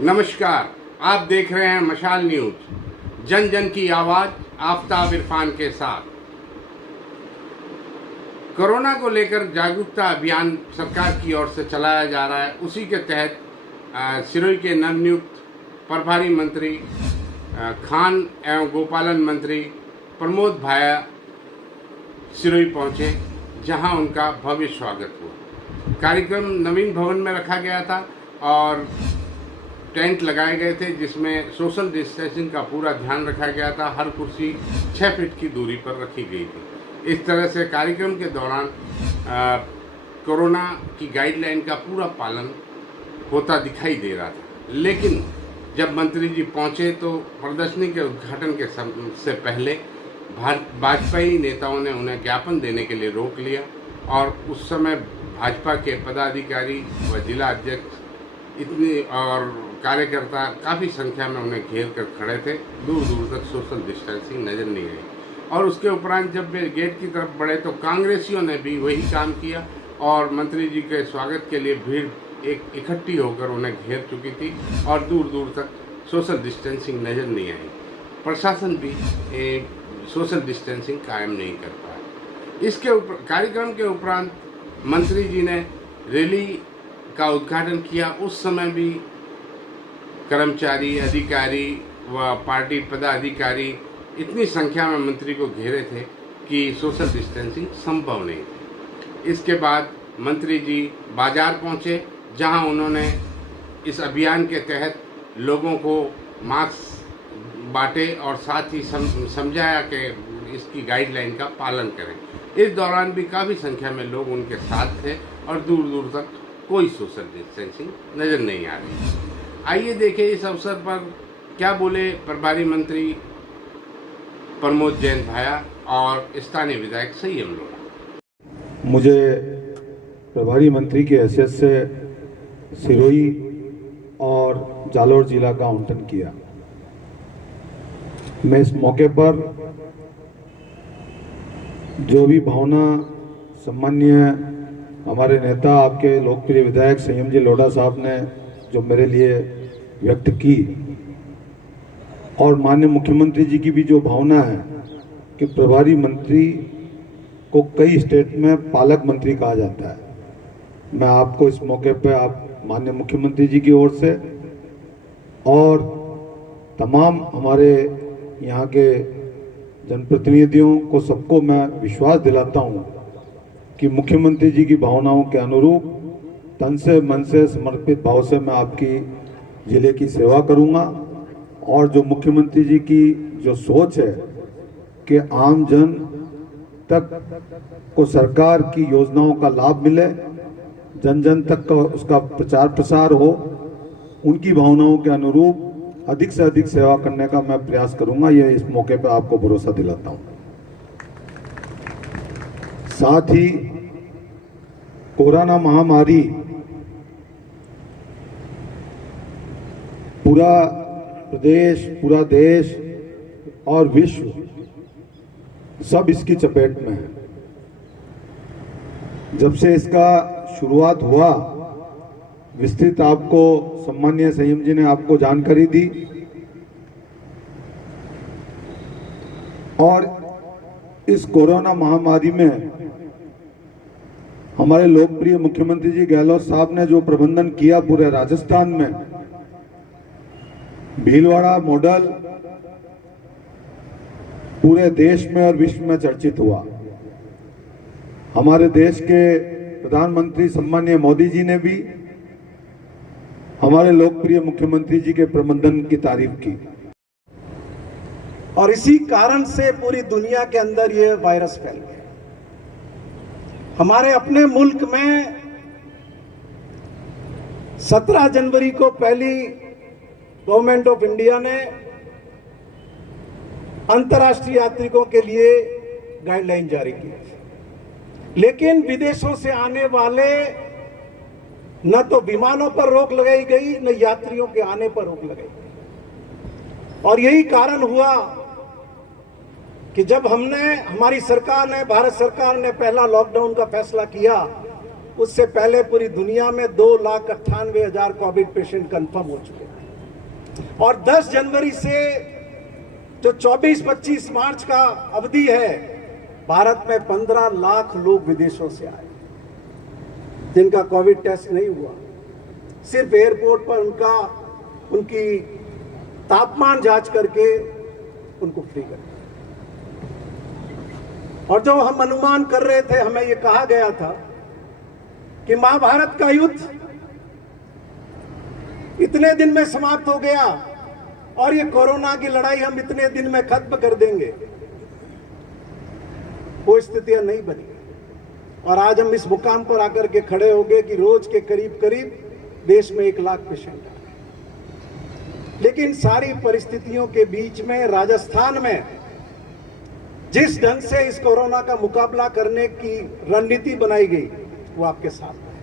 नमस्कार, आप देख रहे हैं मशाल न्यूज, जन जन की आवाज आफताब इरफान के साथ। कोरोना को लेकर जागरूकता अभियान सरकार की ओर से चलाया जा रहा है। उसी के तहत सिरोही के नवनियुक्त प्रभारी मंत्री खान एवं गोपालन मंत्री प्रमोद भाया सिरोही पहुंचे, जहां उनका भव्य स्वागत हुआ। कार्यक्रम नवीन भवन में रखा गया था और टेंट लगाए गए थे, जिसमें सोशल डिस्टेंसिंग का पूरा ध्यान रखा गया था। हर कुर्सी 6 फीट की दूरी पर रखी गई थी। इस तरह से कार्यक्रम के दौरान कोरोना की गाइडलाइन का पूरा पालन होता दिखाई दे रहा था। लेकिन जब मंत्री जी पहुंचे तो प्रदर्शनी के उद्घाटन के से पहले भाजपाई नेताओं ने उन्हें ज्ञापन देने के लिए रोक लिया और उस समय भाजपा के पदाधिकारी व जिला अध्यक्ष इतनी और कार्यकर्ता काफ़ी संख्या में उन्हें घेर कर खड़े थे। दूर दूर तक सोशल डिस्टेंसिंग नज़र नहीं आई। और उसके उपरांत जब वे गेट की तरफ बढ़े तो कांग्रेसियों ने भी वही काम किया और मंत्री जी के स्वागत के लिए भीड़ इकट्ठी होकर उन्हें घेर चुकी थी और दूर दूर तक सोशल डिस्टेंसिंग नज़र नहीं आई। प्रशासन भी सोशल डिस्टेंसिंग कायम नहीं कर पाया। इसके कार्यक्रम के उपरांत मंत्री जी ने रैली का उद्घाटन किया। उस समय भी कर्मचारी, अधिकारी व पार्टी पदाधिकारी इतनी संख्या में मंत्री को घेरे थे कि सोशल डिस्टेंसिंग संभव नहीं थी। इसके बाद मंत्री जी बाजार पहुंचे, जहां उन्होंने इस अभियान के तहत लोगों को मास्क बांटे और साथ ही समझाया कि इसकी गाइडलाइन का पालन करें। इस दौरान भी काफ़ी संख्या में लोग उनके साथ थे और दूर दूर तक कोई सोशल डिस्टेंसिंग नज़र नहीं आ रही। आइए देखें इस अवसर पर क्या बोले प्रभारी मंत्री प्रमोद जैन भाया और स्थानीय विधायक संयम लोढ़ा। मुझे प्रभारी मंत्री की हैसियत से सिरोही और जालोर जिला का आवंटन किया। मैं इस मौके पर जो भी भावना सम्माननीय हमारे नेता, आपके लोकप्रिय विधायक संयम जी लोढ़ा साहब ने जो मेरे लिए व्यक्त की, और माननीय मुख्यमंत्री जी की भी जो भावना है कि प्रभारी मंत्री को कई स्टेट में पालक मंत्री कहा जाता है, मैं आपको इस मौके पर आप माननीय मुख्यमंत्री जी की ओर से और तमाम हमारे यहाँ के जनप्रतिनिधियों को सबको मैं विश्वास दिलाता हूँ कि मुख्यमंत्री जी की भावनाओं के अनुरूप तन से मन से समर्पित भाव से मैं आपकी जिले की सेवा करूँगा। और जो मुख्यमंत्री जी की जो सोच है कि आम जन तक को सरकार की योजनाओं का लाभ मिले, जन जन तक का उसका प्रचार प्रसार हो, उनकी भावनाओं के अनुरूप अधिक से अधिक सेवा करने का मैं प्रयास करूंगा। ये इस मौके पर आपको भरोसा दिलाता हूं। साथ ही कोरोना महामारी पूरा प्रदेश, पूरा देश और विश्व सब इसकी चपेट में है। जब से इसका शुरुआत हुआ, विस्तृत आपको सम्माननीय संयम जी ने आपको जानकारी दी और इस कोरोना महामारी में हमारे लोकप्रिय मुख्यमंत्री जी गहलोत साहब ने जो प्रबंधन किया पूरे राजस्थान में, भीलवाड़ा मॉडल पूरे देश में और विश्व में चर्चित हुआ। हमारे देश के प्रधानमंत्री सम्माननीय मोदी जी ने भी हमारे लोकप्रिय मुख्यमंत्री जी के प्रबंधन की तारीफ की और इसी कारण से पूरी दुनिया के अंदर ये वायरस फैल गया। हमारे अपने मुल्क में 17 जनवरी को पहली गवर्नमेंट ऑफ इंडिया ने अंतर्राष्ट्रीय यात्रिकों के लिए गाइडलाइन जारी की, लेकिन विदेशों से आने वाले न तो विमानों पर रोक लगाई गई, न यात्रियों के आने पर रोक लगाई गई। और यही कारण हुआ कि जब हमारी सरकार ने, भारत सरकार ने पहला लॉकडाउन का फैसला किया उससे पहले पूरी दुनिया में 2,98,000 कोविड पेशेंट कंफर्म हो चुके हैं। और 10 जनवरी से जो 24-25 मार्च का अवधि है, भारत में 15 लाख लोग विदेशों से आए जिनका कोविड टेस्ट नहीं हुआ। सिर्फ एयरपोर्ट पर उनकी तापमान जांच करके उनको फ्री कर दिया। और जो हम अनुमान कर रहे थे, हमें यह कहा गया था कि महाभारत का युद्ध इतने दिन में समाप्त हो गया और ये कोरोना की लड़ाई हम इतने दिन में खत्म कर देंगे। वो स्थितियां नहीं बनी और आज हम इस मुकाम पर आकर के खड़े हो गए कि रोज के करीब करीब देश में 1 लाख पेशेंट आ गए। लेकिन सारी परिस्थितियों के बीच में राजस्थान में जिस ढंग से इस कोरोना का मुकाबला करने की रणनीति बनाई गई, वो आपके साथ है।